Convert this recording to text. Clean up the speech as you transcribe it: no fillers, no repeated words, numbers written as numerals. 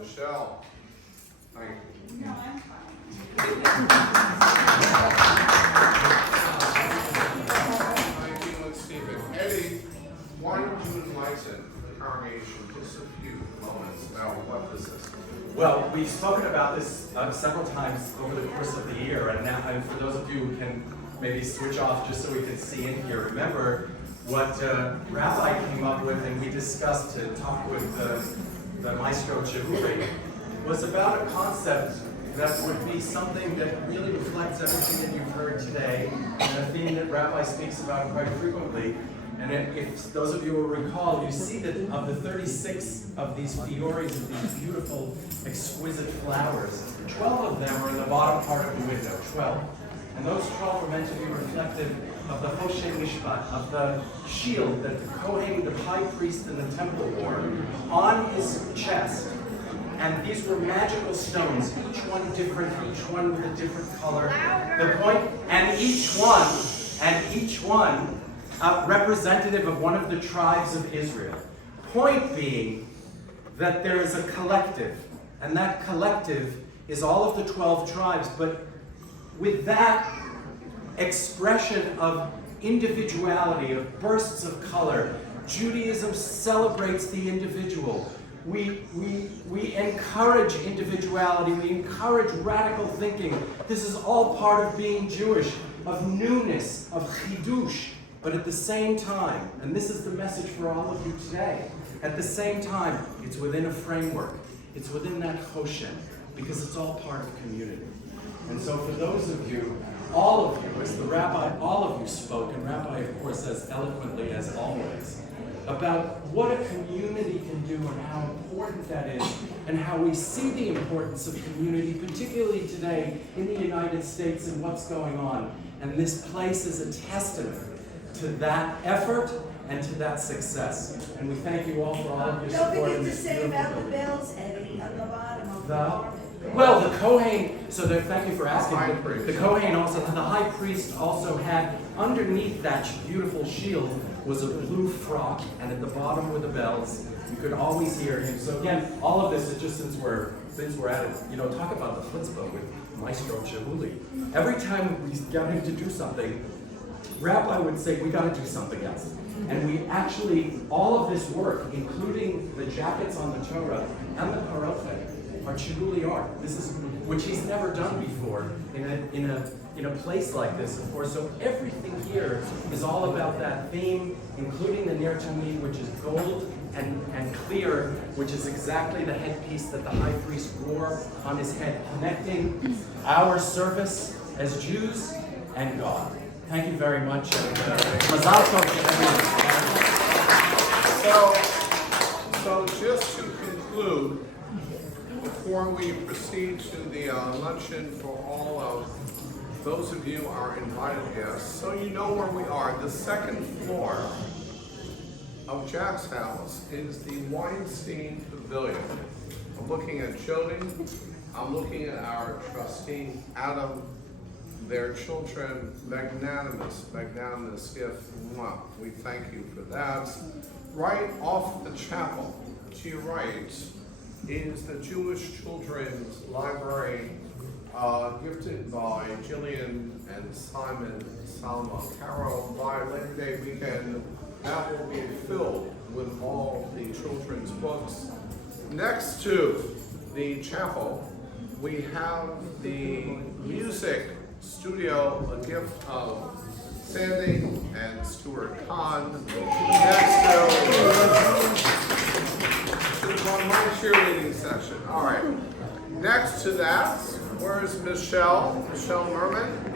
Michelle. Thank you. No, I'm fine. Thank you, and Stephen. Eddie, why don't you enlighten the congregation just a few moments about what this is? Well, we've spoken about this several times over the course of the year, and now, and for those of you who can maybe switch off just so we can see in here, remember what Rabbi came up with and we discussed to talk with the maestro Chihuri was about a concept that would be something that really reflects everything that you've heard today, and a theme that Rabbi speaks about quite frequently. And if those of you will recall, you see that of the 36 of these fioris, of these beautiful, exquisite flowers, 12 of them are in the bottom part of the window, 12. And those 12 are meant to be reflective of the Hoshe Mishpat, of the shield that the Kohen, the high priest in the temple wore, on his chest. And these were magical stones, each one different, each one with a different color. The point, and each one representative of one of the tribes of Israel. Point being that there is a collective, and that collective is all of the 12 tribes, but with that expression of individuality, of bursts of color, Judaism celebrates the individual. We encourage individuality, we encourage radical thinking. This is all part of being Jewish, of newness, of chidush. But at the same time, and this is the message for all of you today, at the same time, it's within a framework. It's within that choshen, because it's all part of community. And so for those of you, all of you, as the rabbi, all of you spoke, and Rabbi, of course, as eloquently as always, about what a community can do and how important that is, and how we see the importance of community, particularly today in the United States and what's going on. And this place is a testament to that effort and to that success. And we thank you all for all of your support. Don't forget to say about the bells, Eddie, on the bottom of the garment. Well, the Kohen, thank you for asking. The Kohen also, the high priest also had, underneath that beautiful shield was a blue frock, and at the bottom were the bells. You could always hear him. So again, all of this is just since we're at it, talk about the chutzpah with Maestro Chihuri. Every time we got him to do something, Rabbi would say, we got to do something else. And we actually, all of this work, including the jackets on the Torah and the parochet, are Chihuri art. This is, which he's never done before in a place like this, of course. So everything here is all about that theme, including the Ner Tamid, which is gold and clear, which is exactly the headpiece that the high priest wore on his head, connecting our service as Jews and God. Thank you very much. Mazal tov to everyone. So just to conclude, before we proceed to the luncheon for all of those of you are invited guests, so you know where we are. The second floor of Jack's house is the Weinstein Pavilion. I'm looking at Jody. I'm looking at our trustee, Adam. Their children, magnanimous gift. We thank you for that. Right off the chapel, to your right, is the Jewish Children's Library, gifted by Jillian and Simon Salma Carroll. By Labor Day weekend, that will be filled with all the children's books. Next to the chapel, we have the music studio, a gift of Sandy and Stuart Kahn. Next to my cheerleading session. All right. Next to that, where's Michelle? Michelle Merman.